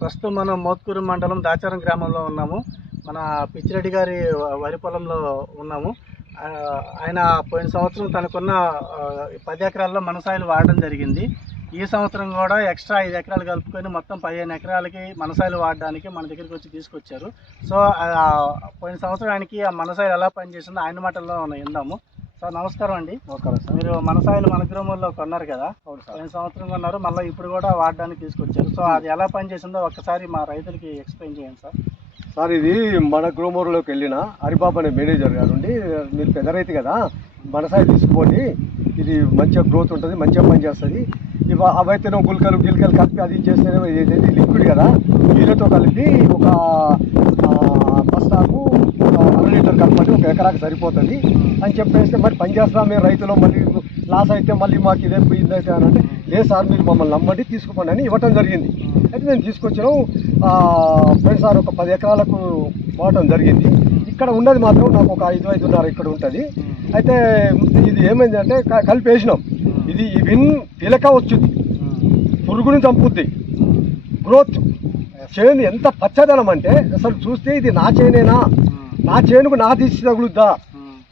ప్రస్తుతం మనం మోత్కూరు మండలం దాచారం గ్రామంలో ఉన్నాము. మన పిచ్చిరెడ్డి గారి వరి పొలంలో ఉన్నాము. ఆయన పోయిన సంవత్సరం తనకున్న 10 ఎకరాల్లో మనసాయిలు వాడడం జరిగింది. ఈ సంవత్సరం కూడా ఎక్స్ట్రా 5 ఎకరాలు కలుపుకొని మొత్తం 15 ఎకరాలకి మనసాయిలు వాడడానికి మన దగ్గరికి వచ్చి తీసుకొచ్చారు. సో పోయిన సంవత్సరం ఆయనకి ఆ మనసాయిలు ఎలా పనిచేసిందో ఆయన మాటల్లో విందాము. సార్ నమస్కారం అండి. నమస్కారం సార్. మీరు మనసాయిలు మన గ్రామంలో కొన్నారు కదా? అవును సార్. పోయిన సంవత్సరం కొన్నారు, మళ్ళీ ఇప్పుడు కూడా వాడడానికి తీసుకొచ్చారు. సో అది ఎలా పనిచేసిందో ఒక్కసారి మా రైతులకి ఎక్స్ప్లెయిన్ చేయండి సార్. సార్ ఇది మన గ్రోమోర్లోకి వెళ్ళిన హరిబాబు అనే మేనేజర్ గారు ఉండి, మీరు పెద్ద రైతు కదా, మనసాయి తీసుకోండి, ఇది మంచిగా గ్రోత్ ఉంటుంది, మంచిగా పనిచేస్తుంది, అవైతేనో గుల్కలు కలిపి అది చేస్తేనే ఏదైతే లిక్విడ్ కదా, నీళ్ళతో కలిపి ఒక బస్తాకు 1 లీటర్ కలపండి, 1 ఎకరాకి సరిపోతుంది అని చెప్పేస్తే, మరి పనిచేస్తాం మేము రైతులు, మళ్ళీ లాస్ అయితే మళ్ళీ మాకు ఇదే ఇదైతే అని అంటే, లేదు సార్ మీరు మమ్మల్ని నమ్మండి తీసుకోండి అని ఇవ్వటం జరిగింది. అయితే మేము తీసుకొచ్చినాం. ఫ్రెండ్స్ సార్ ఒక 10 ఎకరాలకు వాడటం జరిగింది. ఇక్కడ ఉన్నది మాత్రం నాకు ఒక 5-5.5 ఇక్కడ ఉంటుంది. అయితే ఇది ఏమైందంటే కలిపి వేసినాం. ఇది ఈవెన్ పిలక వచ్చింది, పురుగుని చంపుద్ది, గ్రోత్ చేను ఎంత పచ్చదనం అంటే అసలు చూస్తే ఇది నా చేనేనా, నా చేనుకు నా తీసి తగులుద్దా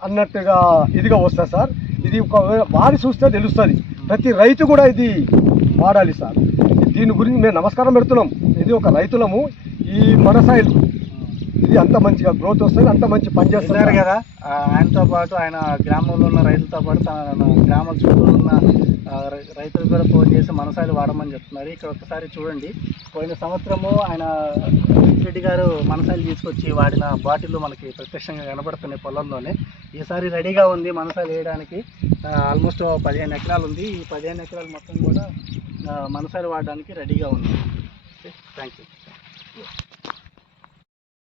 అన్నట్టుగా ఇదిగా వస్తుంది సార్. ఇది ఒక వాడి చూస్తే తెలుస్తుంది. ప్రతి రైతు కూడా ఇది వాడాలి సార్. దీని గురించి మేము నమస్కారం పెడుతున్నాం. ఇది ఒక రైతులము, ఈ మనసాయిలు ఇది అంత మంచిగా గ్రోత్ వస్తుంది, అంత మంచి పని చేస్తున్నారు కదా. ఆయనతో పాటు ఆయన గ్రామంలో ఉన్న రైతులతో పాటు తన గ్రామాల చుట్టూ ఉన్న రైతులు కూడా ఫోన్ చేసి మనసాయిలు వాడమని చెప్తున్నారు. ఇక్కడ ఒకసారి చూడండి, పోయిన సంవత్సరము ఆయన రెడ్డి గారు మనసాయిలు తీసుకొచ్చి వాడిన బాటిల్ మనకి ప్రత్యక్షంగా కనబడుతున్నాయి పొలంలోనే. ఈసారి రెడీగా ఉంది మనసాయిలు వేయడానికి. ఆల్మోస్ట్ 15 ఎకరాలు ఉంది. ఈ 15 ఎకరాలు మొత్తం కూడా మనసాయిలు వాడడానికి రెడీగా ఉంది. Thank you.